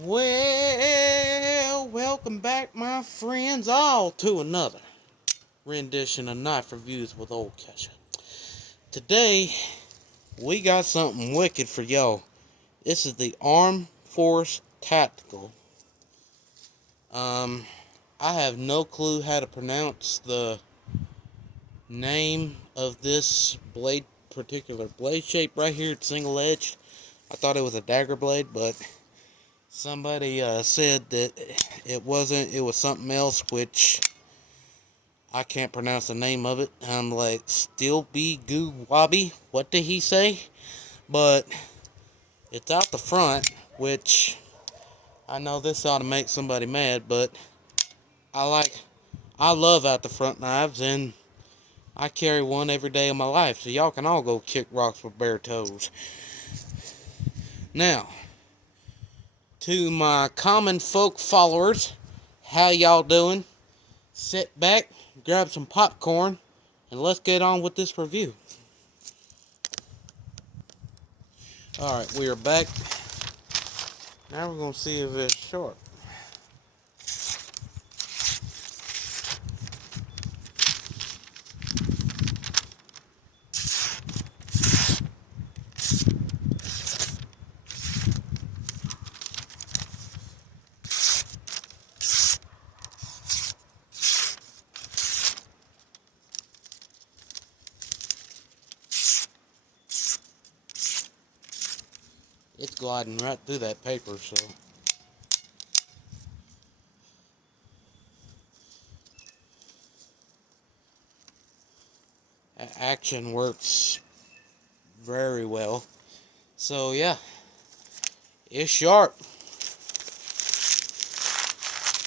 Well, welcome back, my friends, all to another rendition of Knife Reviews with Old Kesha. Today, we got something wicked for y'all. This is the Armed Force Tactical. I have no clue how to pronounce the name of this particular blade shape right here. It's single-edged. I thought it was a dagger blade, but somebody said that it wasn't. It was something else, which I can't pronounce the name of it. I'm like, still be goo wobby. What did he say? But it's out the front, which I know this ought to make somebody mad, but I love out the front knives, and I carry one every day of my life, so y'all can all go kick rocks with bare toes. Now, to my common folk followers, how y'all doing? Sit back, grab some popcorn, and let's get on with this review. Alright, we are back. Now we're going to see if it's sharp. It's gliding right through that paper, so. Action works very well. So yeah, it's sharp.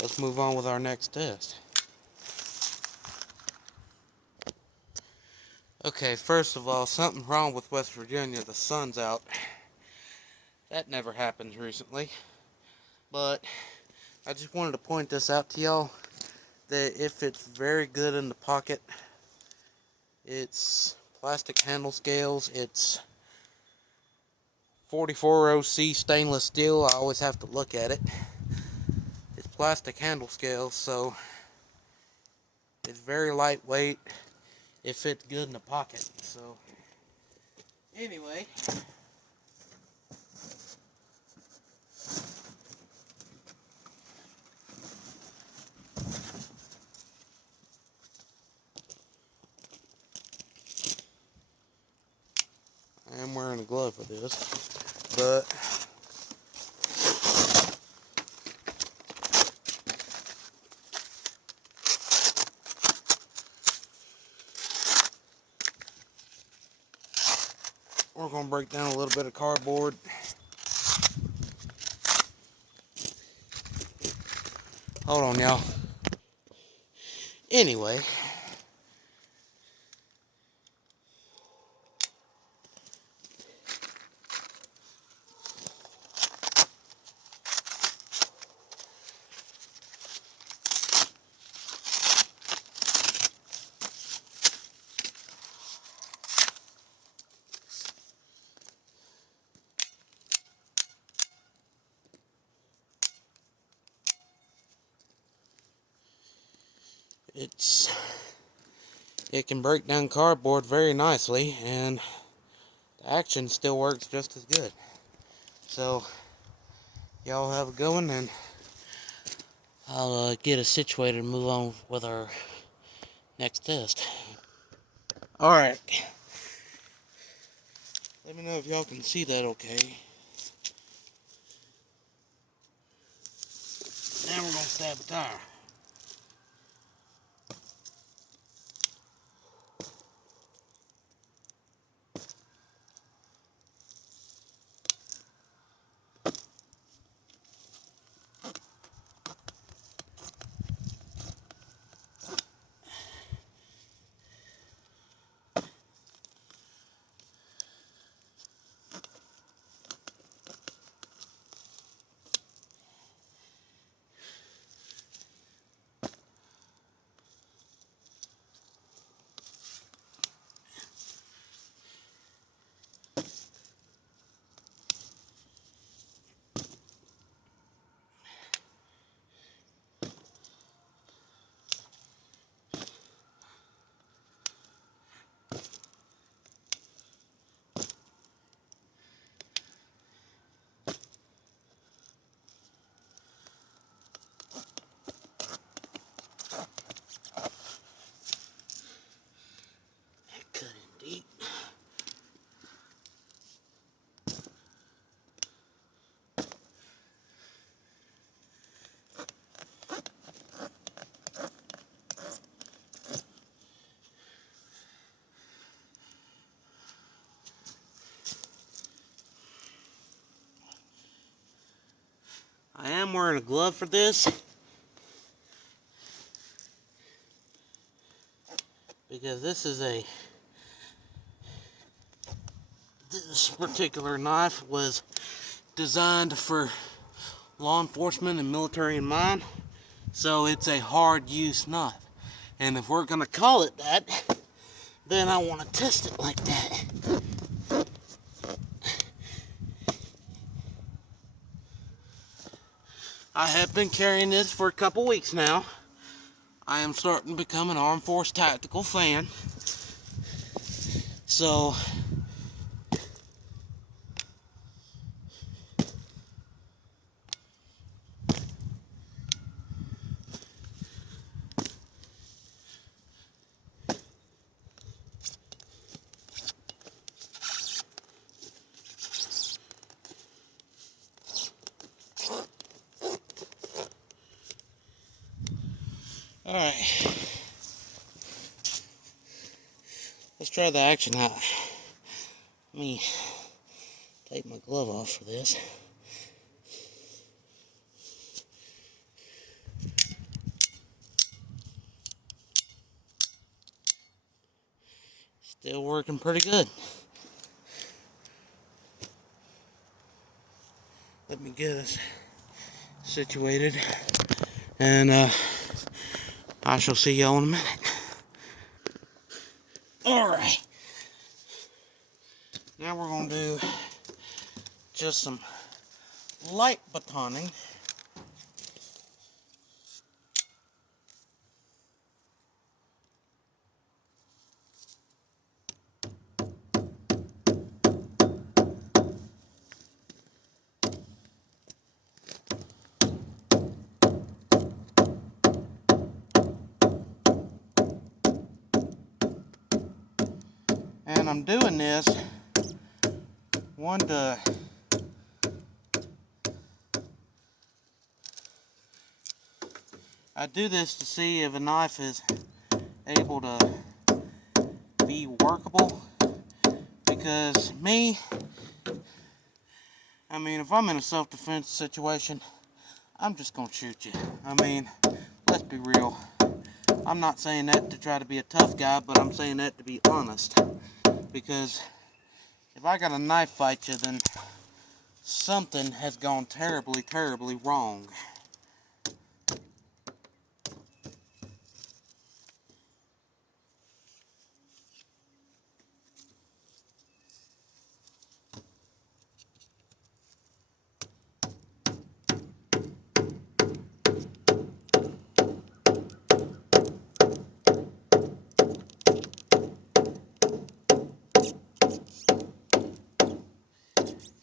Let's move on with our next test. Okay, first of all, something wrong with West Virginia. The sun's out. That never happens recently. But I just wanted to point this out to y'all, that if it's very good in the pocket, it's plastic handle scales, it's 44 OC stainless steel. I always have to look at it. It's plastic handle scales, so it's very lightweight. It fits good in the pocket. So anyway, I am wearing a glove for this, but we're going to break down a little bit of cardboard. Hold on, y'all. Anyway, it can break down cardboard very nicely, and the action still works just as good. So y'all have a good one, and I'll get us situated and move on with our next test. Alright. Let me know if y'all can see that okay. Now we're going to stab a tire. wearing a glove for this because this particular knife was designed for law enforcement and military in mind, so it's a hard use knife. And if we're gonna call it that, then I want to test it like that. I have been carrying this for a couple weeks now. I am starting to become an Armed Force Tactical fan. So, alright. Let's try the action out. Let me take my glove off for this. Still working pretty good. Let me get us situated, and I shall see y'all in a minute. Alright. Now we're going to do just some light batoning. And I'm doing this I do this to see if a knife is able to be workable, because if I'm in a self-defense situation, I'm just gonna shoot you. Let's be real. I'm not saying that to try to be a tough guy, but I'm saying that to be honest, because if I got a knife fight you, then something has gone terribly, terribly wrong.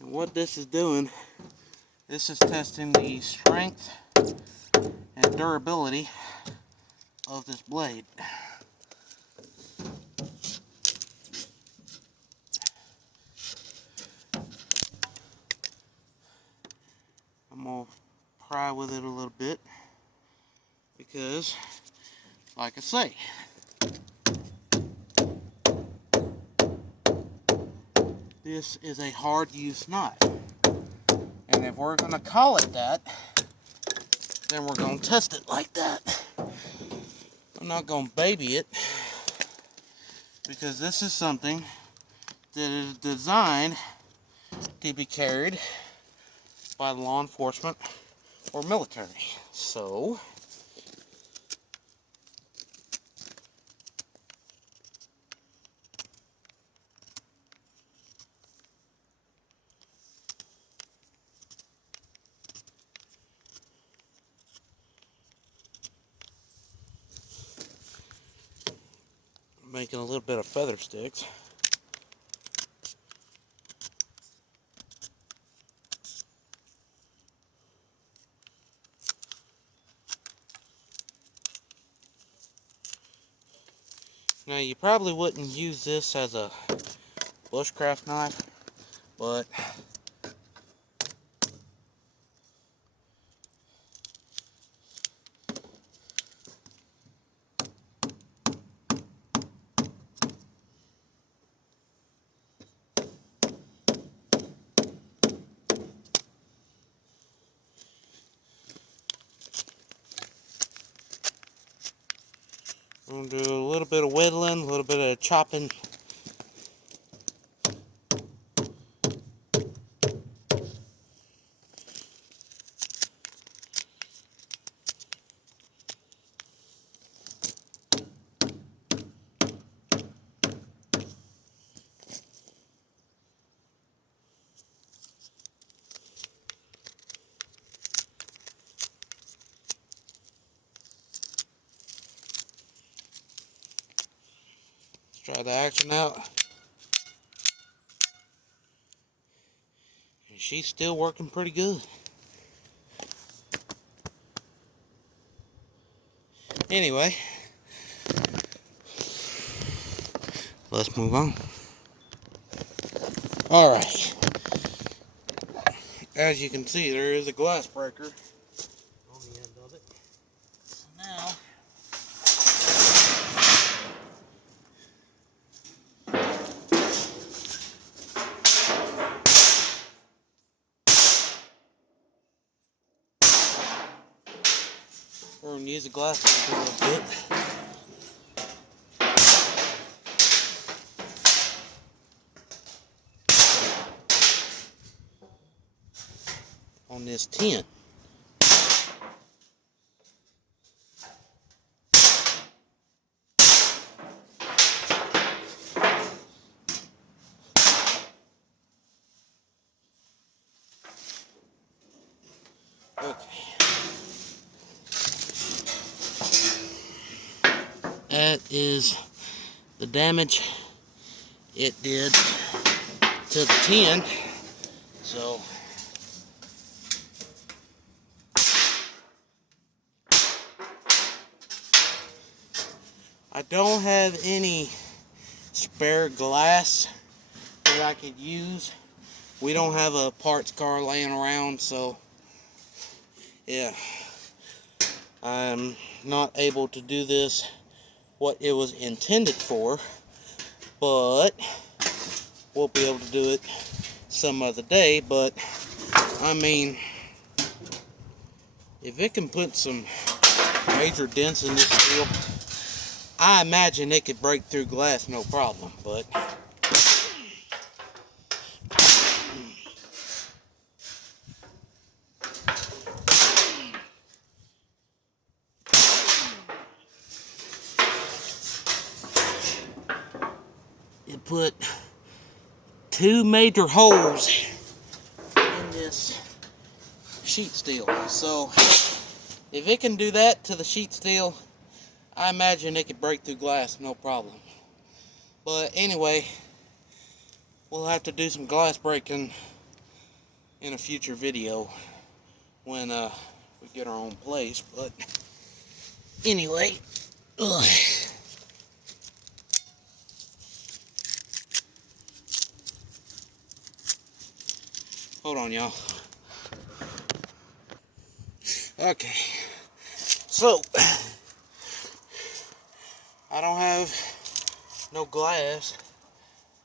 And what this is doing, this is testing the strength and durability of this blade. I'm going to pry with it a little bit because, like I say, this is a hard use knife. And if we're going to call it that, then we're going to test it like that. I'm not going to baby it, because this is something that is designed to be carried by law enforcement or military. So, making a little bit of feather sticks. Now, you probably wouldn't use this as a bushcraft knife, but I'm gonna do a little bit of whittling, a little bit of chopping. Let's try the action out. And she's still working pretty good. Anyway, let's move on. Alright. As you can see, there is a glass breaker on the end of it. So now, we're going to use the glass breaker a little bit. On this tin. Okay. That is the damage it did to the tin. So I don't have any spare glass that I could use. We don't have a parts car laying around, so yeah, I'm not able to do this what it was intended for, but we'll be able to do it some other day. But I mean, if it can put some major dents in this steel, I imagine it could break through glass no problem. But it put 2 major holes in this sheet steel. So if it can do that to the sheet steel, I imagine it could break through glass no problem. But anyway, we'll have to do some glass breaking in a future video when we get our own place. But anyway, ugh. Hold on, y'all. Okay, so I don't have no glass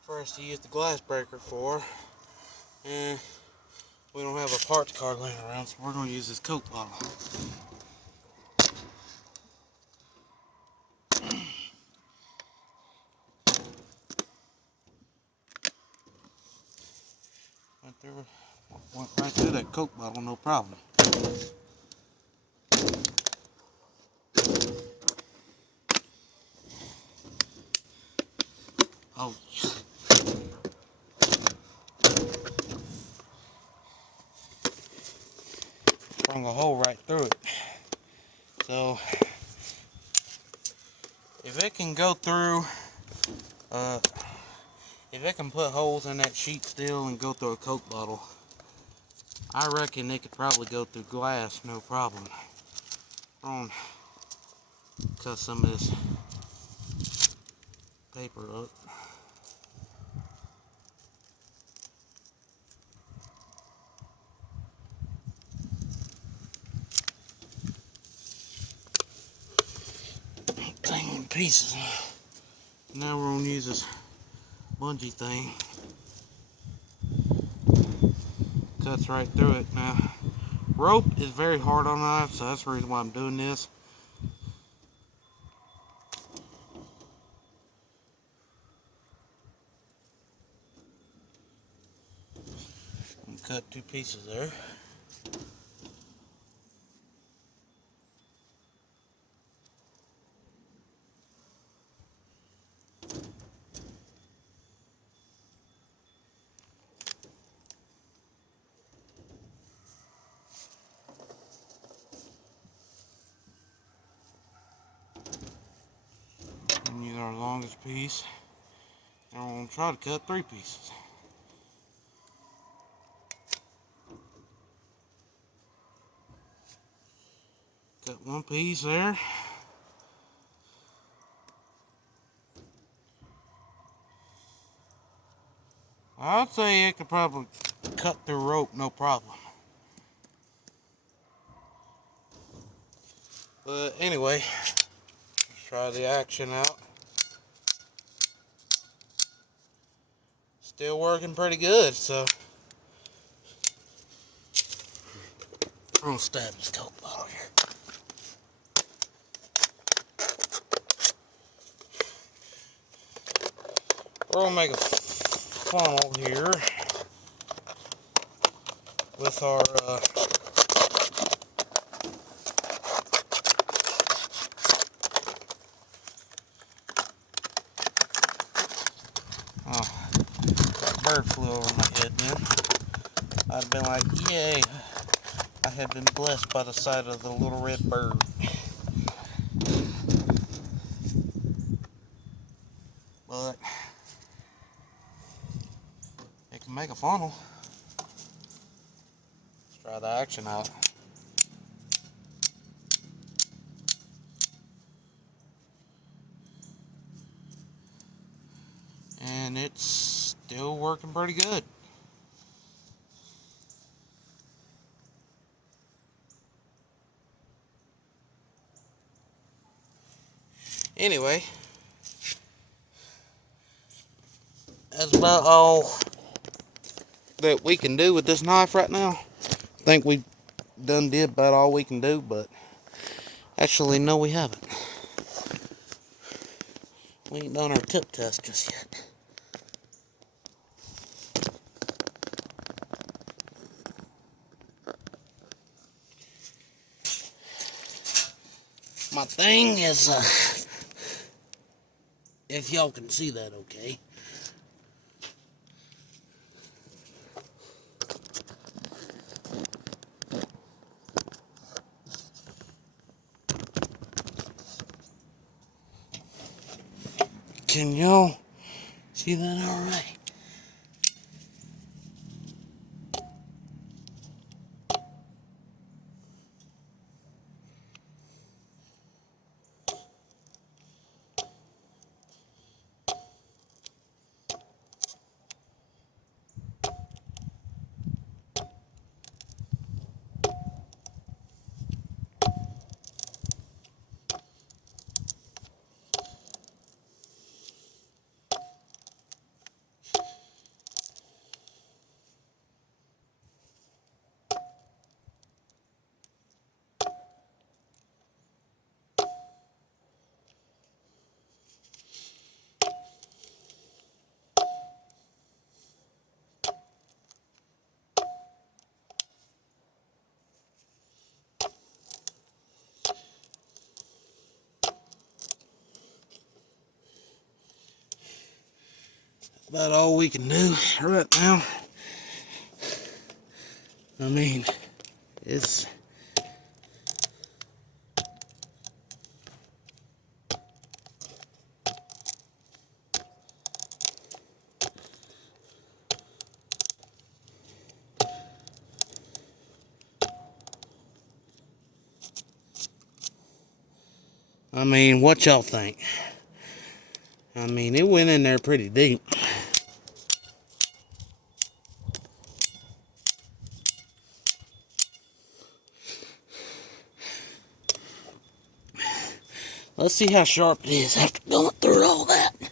for us to use the glass breaker for, and we don't have a parts car laying around, so we're going to use this Coke bottle. Went right through that Coke bottle, no problem. Oh, sprung a hole right through it. So if it can go through, if it can put holes in that sheet steel and go through a Coke bottle, I reckon it could probably go through glass, no problem. I'm gonna cut some of this paper up. Thing in pieces. Now we're gonna use this bungee thing. Cuts right through it. Now, rope is very hard on knives, so that's the reason why I'm doing this. cut 2 pieces there. And use our longest piece. And we're going to try to cut 3 pieces. Cut 1 piece there. I'd say it could probably cut through rope, no problem. But anyway, let's try the action out. Still working pretty good, so I'm gonna stab this Coke bottle here. We're gonna make a funnel here with our bird flew over my head then. I'd have been like, yay, I had been blessed by the sight of the little red bird. But it can make a funnel. Let's try the action out. And it's still working pretty good. Anyway, that's about all that we can do with this knife right now. I think we done did about all we can do, but actually no, we haven't. We ain't done our tip test just yet. My thing is, if y'all can see that okay. Can y'all see that all right? About all we can do right now. I mean, it's I mean, what y'all think? I mean, it went in there pretty deep. Let's see how sharp it is after going through all that.